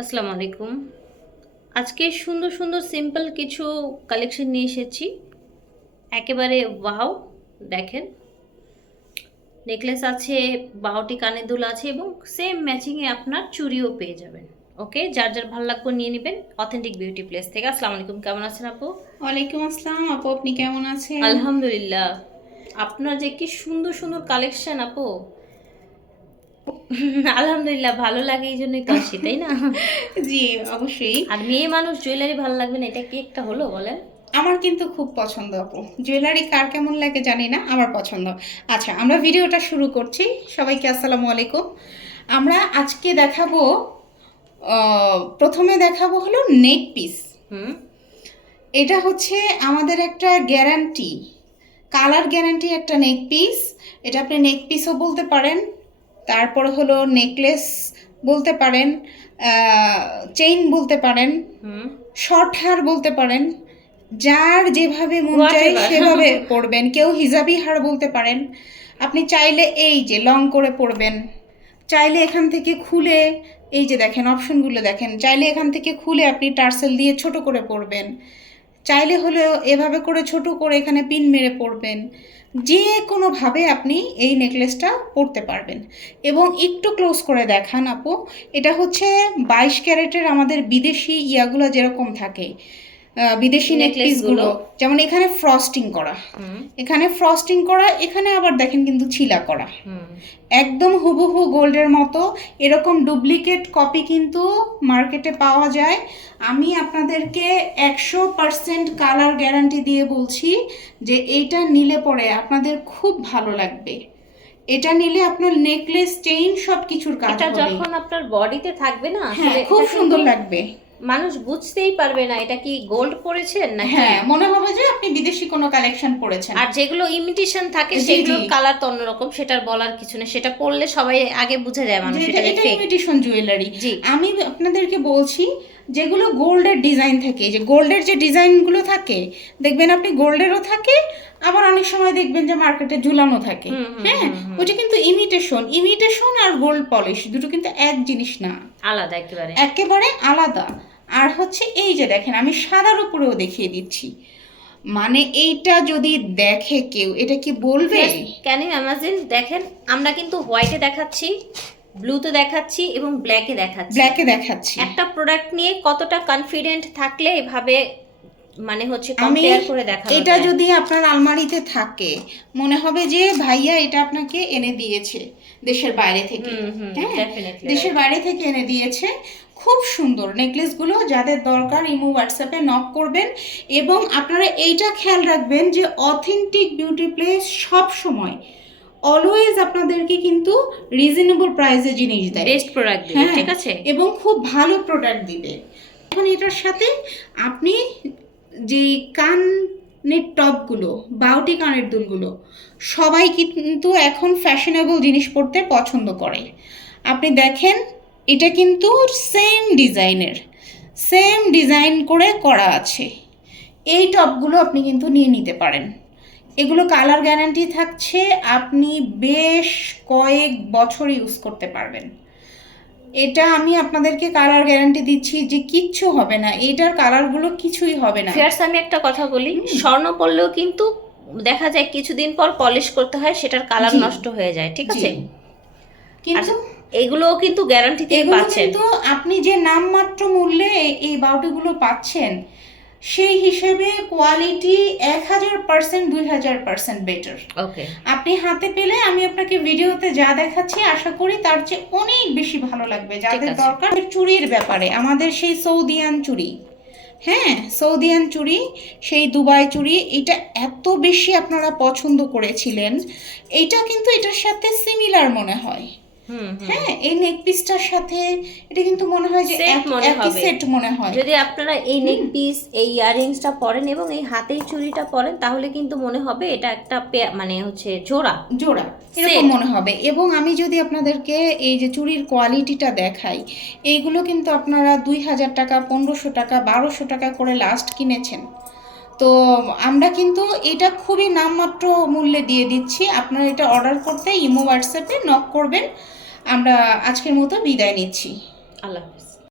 আসসালামু আলাইকুম। আজকে সুন্দর সুন্দর সিম্পল কিছু কালেকশন নিয়ে এসেছি। একেবারে ওয়াও দেখেন। নেকলেস আছে বাউটি কানের দুল আছে এবং সেম ম্যাচিংয়ে আপনার চুড়িও পেয়ে যাবেন। ওকে যার যার ভালো লাগবে নিয়ে নেবেন। অথেন্টিক বিউটি প্লেস থেকে। আসসালামু আলাইকুম কেমন আছেন আপু? ওয়ালাইকুম আসসালাম। আপু আপনি কেমন আছেন? আলহামদুলিল্লাহ। আপনার যে কি সুন্দর সুন্দর কালেকশন আপু। আলহামদুলিল্লাহ ভালো লাগে এই জন্যই তো আসি তাই না? জি অবশ্যই। আর মেয়ে মানুষ জুয়েলারি ভালো লাগবে না? এটা কি একটা হলো বলেন? আমার কিন্তু খুব পছন্দ আপু। জুয়েলারি কার কেমন লাগে জানি না আমার পছন্দ। আচ্ছা আমরা ভিডিওটা শুরু করছি। সবাইকে আসসালামু আলাইকুম। আমরা আজকে দেখাবো প্রথমে দেখাবো হলো নেক পিস হুম। এটা হচ্ছে আমাদের একটা গ্যারান্টি কালার গ্যারান্টি একটা নেক পিস এটা আপনি নেক পিসও বলতে পারেন। তারপরে হলো নেকলেস বলতে পারেন চেইন বলতে পারেন শর্ট হার বলতে পারেন যার যেভাবে মন চায় সেভাবে পরবেন কেউ হিজাবি হার বলতে পারেন। আপনি চাইলে এই যে লং করে পরবেন চাইলে এখান থেকে খুলে এই যে দেখেন অপশনগুলো দেখেন চাইলে এখান থেকে খুলে আপনি টার্সেল দিয়ে ছোট করে পরবেন। চাইলে হলেও এভাবে করে ছোট করে এখানে পিন মেরে পরবেন। যে কোনোভাবে আপনি এই নেকলেসটা পরতে পারবেন। এবং একটু ক্লোজ করে দেখান আপু, এটা হচ্ছে বাইশ ক্যারেটের আমাদের বিদেশি ইয়াগুলো যেরকম থাকে। বিদেশি নেকলেসগুলো গুলো। যেমন এখানে ফ্রস্টিং করা। এখানে ফ্রস্টিং করা এখানে আবার দেখেন কিন্তু ছিলা করা। একদম হুবহু গোল্ডের মতো। এরকম ডুপ্লিকেট কপি কিন্তু মার্কেটে পাওয়া যায়। আমি আপনাদেরকে একশো পারসেন্ট কালার গ্যারান্টি দিয়ে বলছি যে এইটা নিলে পরে আপনাদের খুব ভালো লাগবে। এটা নিলে আপনার নেকলেস চেইন সব কিছুর কাজ এটা যখন আপনার বডিতে থাকবে না হ্যাঁ খুব সুন্দর লাগবে। মানুষ বুঝতেই পারবে না এটা কি গোল্ড পরেছেন না হ্যাঁ মনে হবে যে আপনি বিদেশি কোনো কালেকশন পড়েছেন। আর যেগুলো ইমিটেশন থাকে জি। কালার তো অন্যরকম সেটার বলার কিছু নেই। সেটা পরলে সবাই আগে বুঝে যায় মানুষ এটা ইমিটেশন জুয়েলারি জি। আমি আপনাদেরকে বলছি যেগুলো গোল্ডের ডিজাইন থাকে যে গোল্ডের যে ডিজাইনগুলো থাকে দেখবেন আপনি গোল্ডেরও থাকে আবার অনেক সময় দেখবেন যে মার্কেটে ঝুলানো থাকে। হ্যাঁ। ওটা কিন্তু ইমিটেশন ইমিটেশন আর গোল্ড পলিশ দুটো কিন্তু এক জিনিস না। আলাদা একেবারে। একেবারে আলাদা। আর হচ্ছে এই যে দেখেন আমি সাদার উপরেও দেখিয়ে দিচ্ছি। মানে এইটা যদি দেখে কেউ এটা কি বলবে? কেন ইউ ইমাজিন দেখেন আমরা কিন্তু হোয়াইটে দেখাচ্ছি ব্লুতে দেখাচ্ছি এবং ব্ল্যাকে দেখাচ্ছি। ব্ল্যাকে দেখাচ্ছি। একটা প্রোডাক্ট নিয়ে কতটা কনফিডেন্ট থাকলে এভাবে মানে হচ্ছে কম্পেয়ার করে দেখা এটা যদি আপনার আলমারিতে থাকে মনে হবে যে ভাইয়া এটা আপনাকে এনে দিয়েছে দেশের বাইরে থেকে। হ্যাঁ ডেফিনেটলি দেশের বাইরে থেকে এনে দিয়েছে। খুব সুন্দর নেকলেসগুলো যাদের দরকার ইমো হোয়াটসঅ্যাপে নক করবেন এবং আপনারা এইটা খেয়াল রাখবেন যে অথেন্টিক বিউটি প্লেস সব সময় অলওয়েজ আপনাদেরকে কিন্তু রিজনেবল প্রাইসে জিনিস দেয়। বেস্ট প্রোডাক্ট দিবে হ্যাঁ। ঠিক আছে? এবং খুব ভালো প্রোডাক্ট দিবে। এখন এটার সাথে আপনি যে কানের টপগুলো, বাউটি কানের দুলগুলো, সবাই কিন্তু এখন ফ্যাশনেবল জিনিস পরতে পছন্দ করে। আপনি দেখেন, এটা কিন্তু সেম ডিজাইনের সেম ডিজাইন করে করা আছে। এই টপগুলো আপনি কিন্তু নিয়ে নিতে পারেন। এগুলো কালার গ্যারান্টি থাকছে, আপনি বেশ কয়েক বছর ইউজ করতে পারবেন। এটা আমি আপনাদেরকে কালার গ্যারান্টি দিচ্ছি যে কিচ্ছু হবে না। এটার কালারগুলো কিছুই হবে না। ফিয়ার্স আমি একটা কথা বলি। স্বর্ণ পড়লেও কিন্তু দেখা যায় কিছুদিন পর পলিশ করতে হয় সেটার কালার নষ্ট হয়ে যায় ঠিক। আছে? কিন্তু এগুলোও কিন্তু গ্যারান্টিতে পাচ্ছেন। কিন্তু আপনি যে নামমাত্র মূল্যে এই- এই বাউটিগুলো পাচ্ছেন সেই হিসেবে কোয়ালিটি এক হাজার পার্সেন্ট দুই হাজার পার্সেন্ট বেটার ওকে আপনি হাতে পেলে আমি আপনাকে ভিডিওতে যা দেখাচ্ছি আশা করি তার চেয়ে অনেক বেশি ভালো লাগবে। যাদের দরকার চুরির ব্যাপারে আমাদের সেই সৌদিয়ান চুড়ি হ্যাঁ সৌদিয়ান চুড়ি সেই দুবাই চুড়ি এটা এত বেশি আপনারা পছন্দ করেছিলেন। এটা কিন্তু এটার সাথে সিমিলার মনে হয়। হ্যাঁ এই নেক পিসটার সাথে এটা কিন্তু মনে হয় যে একই সেট মনে হয়। যদি আপনারা এই নেক পিস এই ইয়াররিংসটা পরেন এবং এই হাতেই চুড়িটা পরেন তাহলে কিন্তু মনে হবে এটা একটা মানে হচ্ছে জোড়া। জোড়া এরকম মনে হবে। এবং আমি যদি আপনাদেরকে এই যে চুড়ির কোয়ালিটিটা দেখাই এইগুলো কিন্তু আপনারা দুই হাজার টাকা পনেরোশো টাকা বারোশো টাকা করে লাস্ট কিনেছেন। তো আমরা কিন্তু এটা খুবই নামমাত্র মূল্যে দিয়ে দিচ্ছি। আপনারা এটা অর্ডার করতে ইমো হোয়াটসঅ্যাপে নক করবেন। আমরা আজকের মতো বিদায় নিচ্ছি। আল্লাহ হাফিজ।